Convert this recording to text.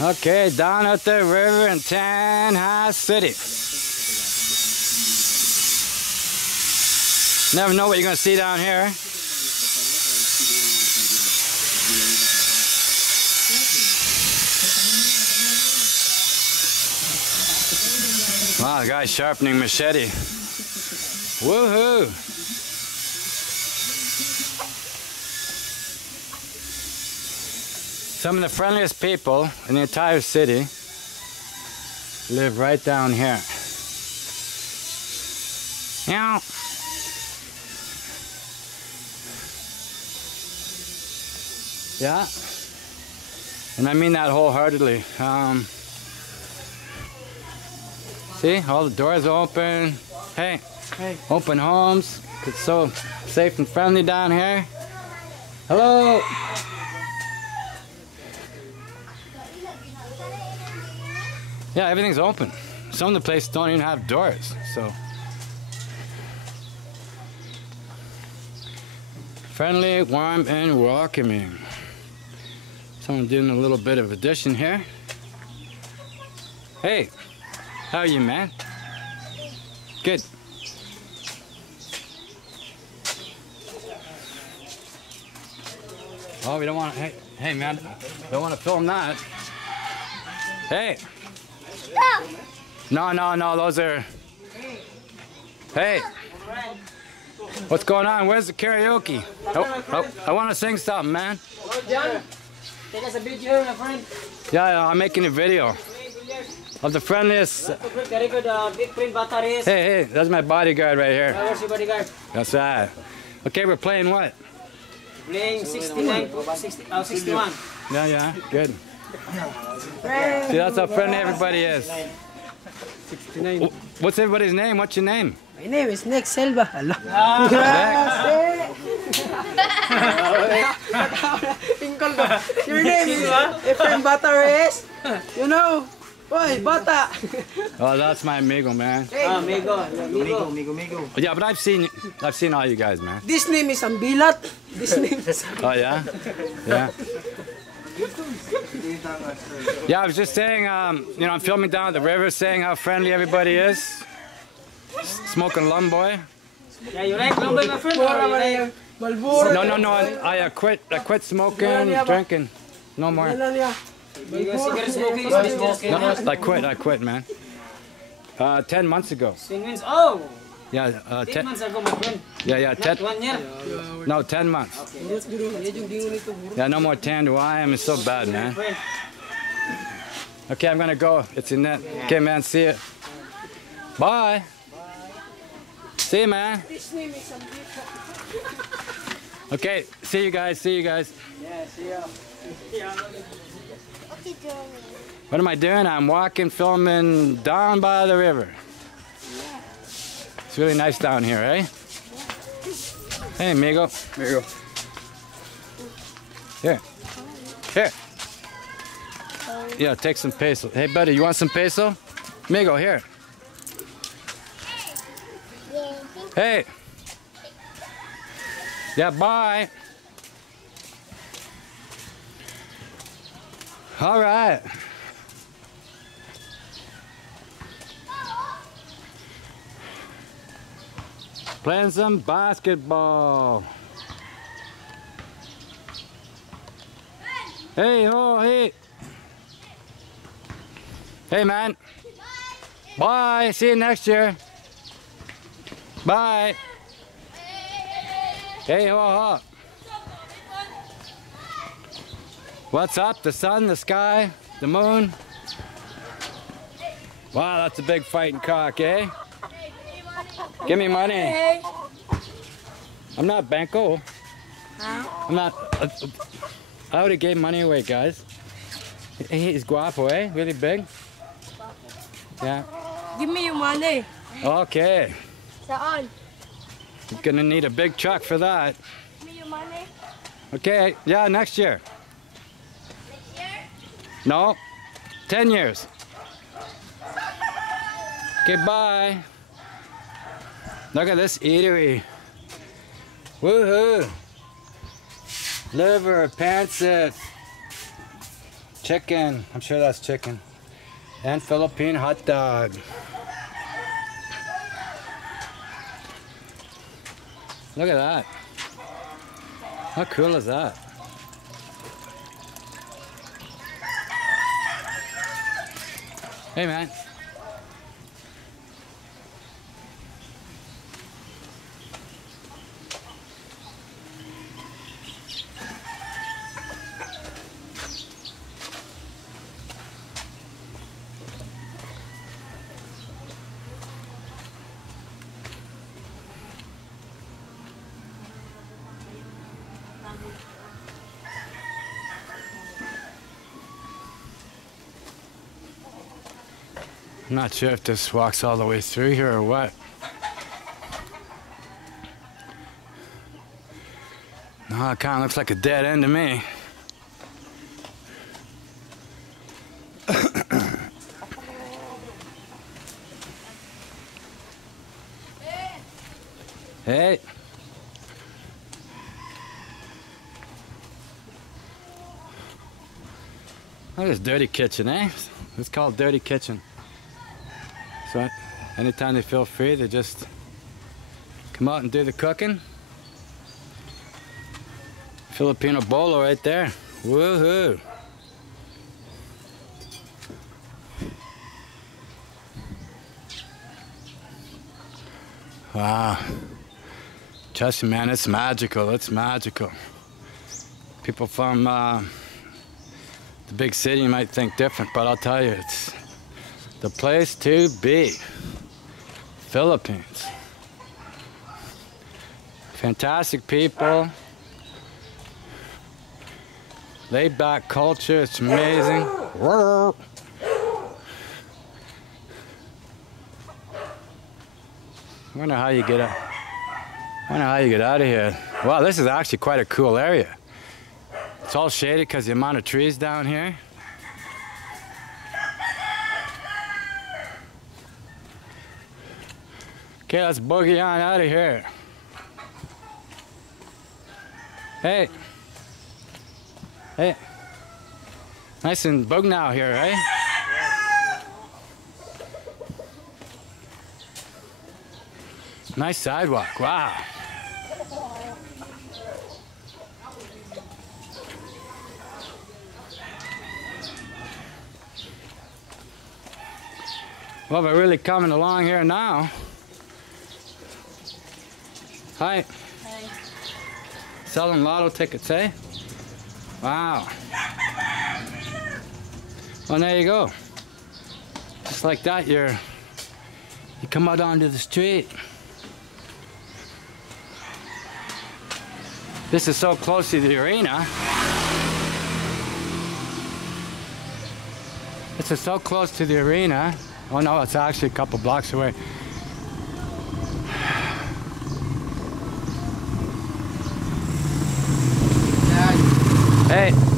Okay, down at the river in Tanjay City. Never know what you're gonna see down here. Wow, the guy's sharpening machete. Woohoo! Some of the friendliest people in the entire city live right down here. Yeah. Yeah. And I mean that wholeheartedly. See, all the doors are open. Hey, open homes. It's so safe and friendly down here. Hello. Yeah, everything's open. Some of the places don't even have doors, so. Friendly, warm, and welcoming. Someone doing a little bit of addition here. Hey, how are you, man? Good. Oh, we don't want to, hey man, don't want to film that. Hey. No, those are, hey. What's going on? Where's the karaoke? Oh, I want to sing something, man. Take us a video, my friend. Yeah, I'm making a video of the friendliest. Hey, that's my bodyguard right here. Where's your bodyguard? That's right. Okay, we're playing what? Playing 61. Yeah, good. See, that's how friendly everybody is. 69. What's everybody's name? What's your name? My name is Nick Silva. Hello. Your name is Efren Batares. You know? Boy, Bata. Oh, that's my amigo, man. Hey. Amigo. Yeah, but I've seen all you guys, man. This name is Ambilat. This name is. Oh yeah, yeah. Yeah, I was just saying, you know, I'm filming down at the river, saying how friendly everybody is. Smoking lumboy. Yeah, you like lumboy, my friend? No. I quit smoking, drinking. No more. No, I quit, man. 10 months ago. Oh. Yeah, 10 months ago, my friend. Yeah, 10. 1 year. No, 10 months. Okay. Yeah, no more tanduay. It's so bad, man. Okay, I'm gonna go. It's in net. Okay, man. See you. Bye. See you, man. Okay, see you guys. Yeah, see ya. What am I doing? I'm walking, filming down by the river. It's really nice down here, eh? Hey, amigo. Here. Yeah, take some peso. Hey, buddy, you want some peso? Amigo, here. Hey. Yeah, bye. All right. Playing some basketball. Hey, oh, hey. Hey, man. Bye. See you next year. Bye. Hey, ho, ho. What's up? The sun, the sky, the moon. Wow, that's a big fighting cock, eh? Give me money. I'm not Banco. I'm not. I already gave money away, guys. He's guapo, eh? Really big. Yeah. Give me your money. Okay. Saan? You're gonna need a big truck for that. Give me your money. Okay. Yeah, next year. Next year? No. 10 years. Okay, bye. Look at this eatery. Woohoo! Liver, pancit. Chicken. I'm sure that's chicken. And Philippine hot dog. Look at that. How cool is that? Hey, man. I'm not sure if this walks all the way through here or what. No, it kind of looks like a dead end to me. Hey. Look at this dirty kitchen, eh? It's called dirty kitchen. So anytime they feel free, they just come out and do the cooking. Filipino bolo right there. Woohoo! Wow. Trust me, man, it's magical. It's magical. People from the big city might think different, but I'll tell you, it's the place to be. Philippines. Fantastic people. Laid back culture, it's amazing. Wonder how you get out of here. Wow, this is actually quite a cool area. It's all shaded because the amount of trees down here. Okay, let's boogie on out of here. Hey. Hey. Nice and bug now here, eh? Nice sidewalk, wow. Well, we're really coming along here now. Hi. Hi. Selling lotto tickets, eh? Wow. Well, there you go. Just like that, you come out onto the street. This is so close to the arena. This is so close to the arena. Oh no, it's actually a couple blocks away. Hey.